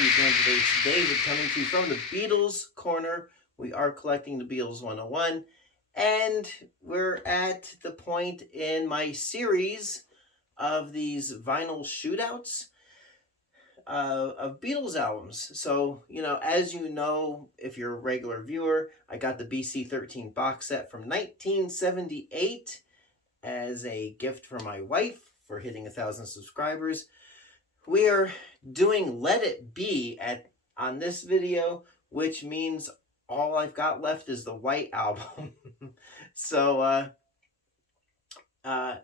you doing today? It's David coming to you from the Beatles corner. We are collecting the Beatles 101, and we're at the point in my series of these vinyl shootouts of Beatles albums. So, as you know, if you're a regular viewer, I got the BC13 box set from 1978 as a gift from my wife for hitting 1,000 subscribers. We are doing Let It Be on this video, which means all I've got left is the White Album. So, and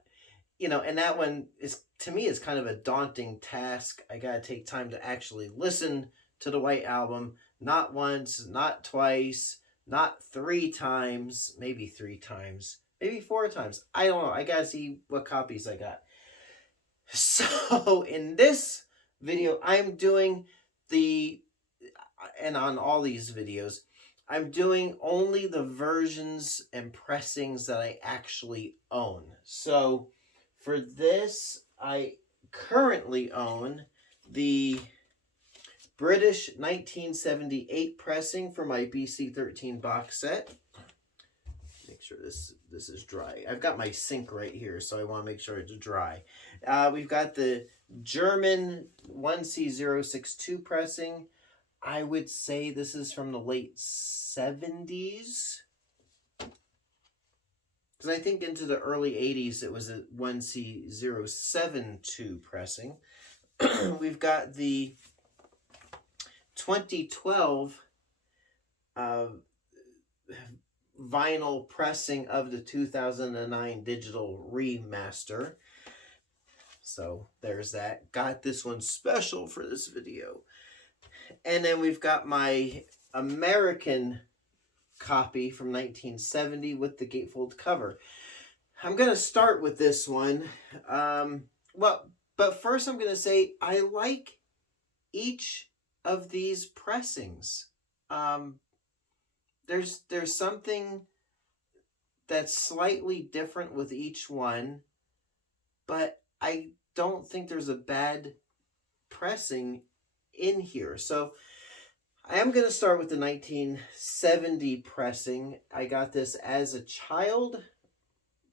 that one is, to me, is kind of a daunting task. I gotta take time to actually listen to the White Album, not once, not twice, not 3 times, maybe 3 times, maybe 4 times. I don't know. I gotta see what copies I got. So in this video, I'm doing and on all these videos, I'm doing only the versions and pressings that I actually own. So for this, I currently own the British 1978 pressing for my BC13 box set. Make sure this is dry. I've got my sink right here, so I want to make sure it's dry. We've got the German 1C062 pressing. I would say this is from the late 70s. Because I think into the early 80s it was a 1C072 pressing. We've got the 2012 vinyl pressing of the 2009 digital remaster. So there's that. Got this one special for this video. And then we've got my American copy from 1970 with the gatefold cover. I'm going to start with this one. But first I'm going to say I like each of these pressings. There's something that's slightly different with each one, but I don't think there's a bad pressing in here. So I am going to start with the 1970 pressing. I got this as a child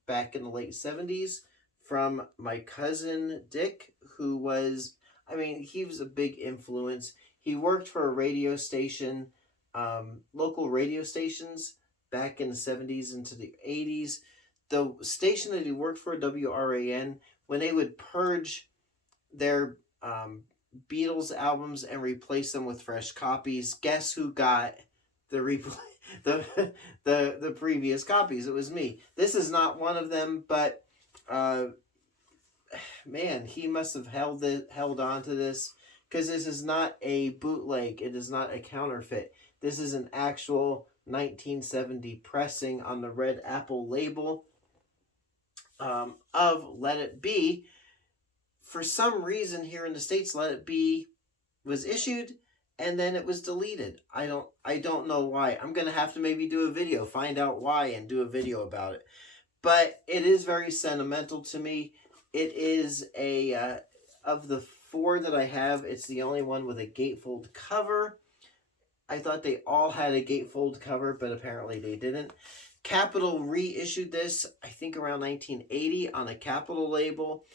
back in the late 70s from my cousin Dick, who was, he was a big influence. He worked for a radio station, local radio stations back in the 70s into the 80s. The station that he worked for, WRAN, when they would purge their Beatles albums and replace them with fresh copies, guess who got the previous copies? It was me. This is not one of them, but man, he must have held on to this, because this is not a bootleg. It is not a counterfeit. This is an actual 1970 pressing on the Red Apple label of Let It Be. For some reason here in the States, Let It Be was issued and then it was deleted. I don't know why. I'm going to have to maybe do a video, find out why, and do a video about it. But it is very sentimental to me. It is of the 4 that I have, it's the only one with a gatefold cover. I thought they all had a gatefold cover, but apparently they didn't. Capitol reissued this, I think around 1980 on a Capitol label.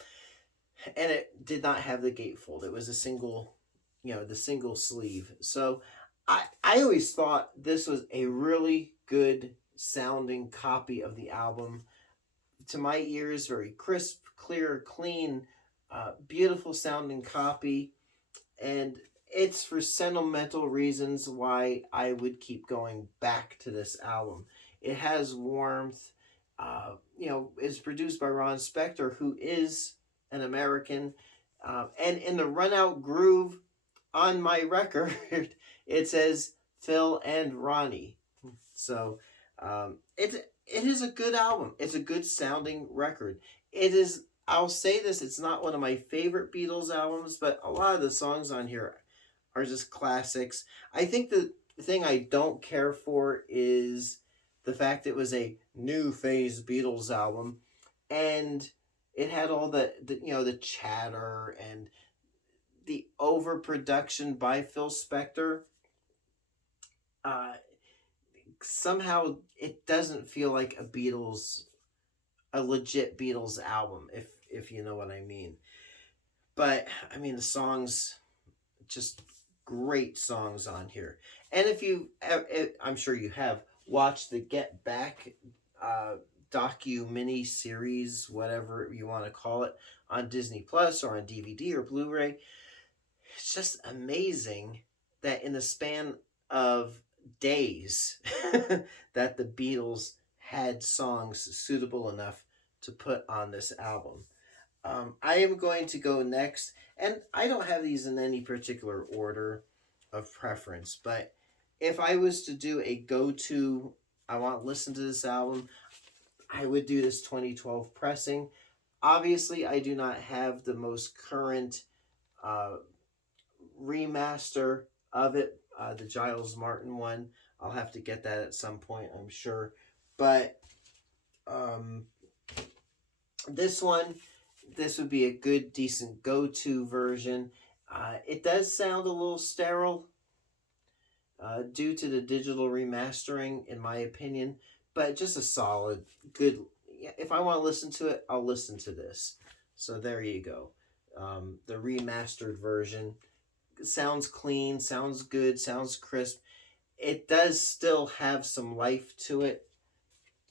And it did not have the gatefold. It was a single, the single sleeve. So I always thought this was a really good sounding copy of the album. To my ears, very crisp, clear, clean, beautiful sounding copy. And it's for sentimental reasons why I would keep going back to this album. It has warmth. It's produced by Ron Spector, who is an American, and in the run out groove on my record it says Phil and Ronnie. So it is a good album. It's a good sounding record. It is, I'll say this, it's not one of my favorite Beatles albums, but a lot of the songs on here are just classics. I think the thing I don't care for is the fact it was a new phase Beatles album, and it had all the chatter and the overproduction by Phil Spector, somehow it doesn't feel like a legit Beatles album, if you know what I mean. But I mean, the songs, just great songs on here. And if you, I'm sure you have watched the Get Back docu mini series, whatever you want to call it, on Disney Plus or on DVD or Blu-ray, it's just amazing that in the span of days that the Beatles had songs suitable enough to put on this album. I am going to go next, and I don't have these in any particular order of preference, but if I was to do a go-to, I want to listen to this album, I would do this 2012 pressing. Obviously, I do not have the most current remaster of it, the Giles Martin one. I'll have to get that at some point, I'm sure. But this would be a good, decent go-to version. It does sound a little sterile due to the digital remastering, in my opinion, but just a solid, good. If I want to listen to it, I'll listen to this. So there you go. The remastered version sounds clean, sounds good, sounds crisp. It does still have some life to it.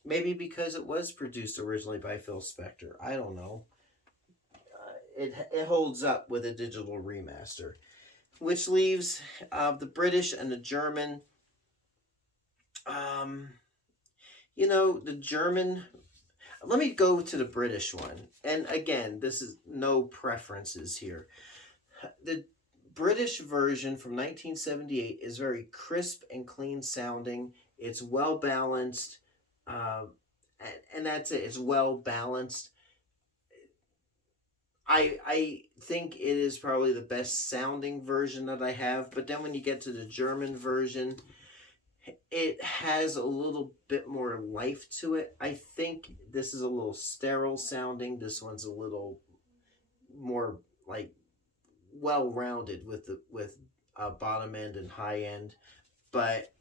Maybe because it was produced originally by Phil Spector. I don't know. It holds up with a digital remaster. Which leaves the British and the German. The German... Let me go to the British one. And again, this is no preferences here. The British version from 1978 is very crisp and clean sounding. It's well balanced. And that's it. It's well balanced. I think it is probably the best sounding version that I have. But then when you get to the German version, it has a little bit more life to it. I think this is a little sterile sounding. This one's a little more like well-rounded with bottom end and high end. But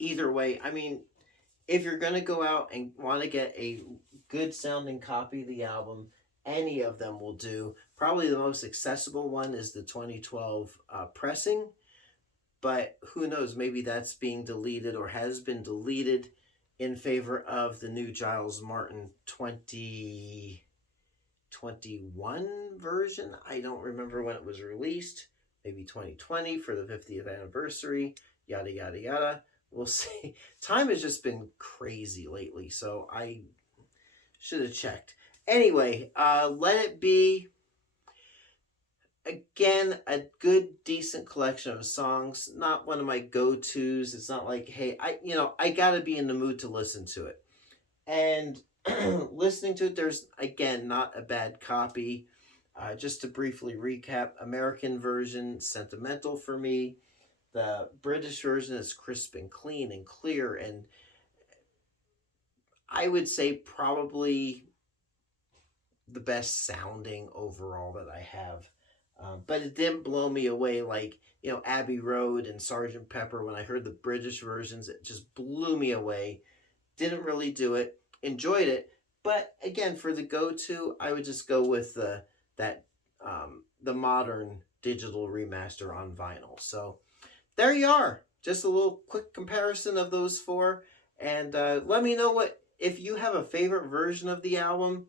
either way, I mean, if you're going to go out and want to get a good sounding copy of the album, any of them will do. Probably the most accessible one is the 2012 pressing. But who knows, maybe that's being deleted or has been deleted in favor of the new Giles Martin 2021 version. I don't remember when it was released. Maybe 2020 for the 50th anniversary. Yada, yada, yada. We'll see. Time has just been crazy lately, so I should have checked. Anyway, Let It Be. Again, a good, decent collection of songs. Not one of my go-tos. It's not like, hey, I gotta be in the mood to listen to it. And listening to it, there's, again, not a bad copy. Just to briefly recap, American version, sentimental for me. The British version is crisp and clean and clear. And I would say probably the best sounding overall that I have. But it didn't blow me away like, Abbey Road and Sgt. Pepper. When I heard the British versions, it just blew me away. Didn't really do it. Enjoyed it. But again, for the go-to, I would just go with the modern digital remaster on vinyl. So there you are. Just a little quick comparison of those four. And let me know if you have a favorite version of the album.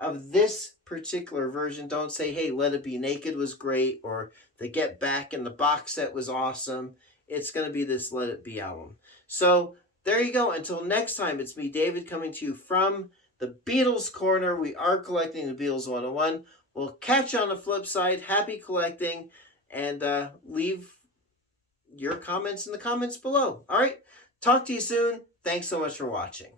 Of this particular version, don't say, hey, Let It Be Naked was great, or the Get Back in the box set was awesome. It's going to be this Let It Be album. So there you go. Until next time, it's me, David, coming to you from the Beatles Corner. We are collecting the Beatles 101. We'll catch you on the flip side. Happy collecting, and leave your comments in the comments below. All right? Talk to you soon. Thanks so much for watching.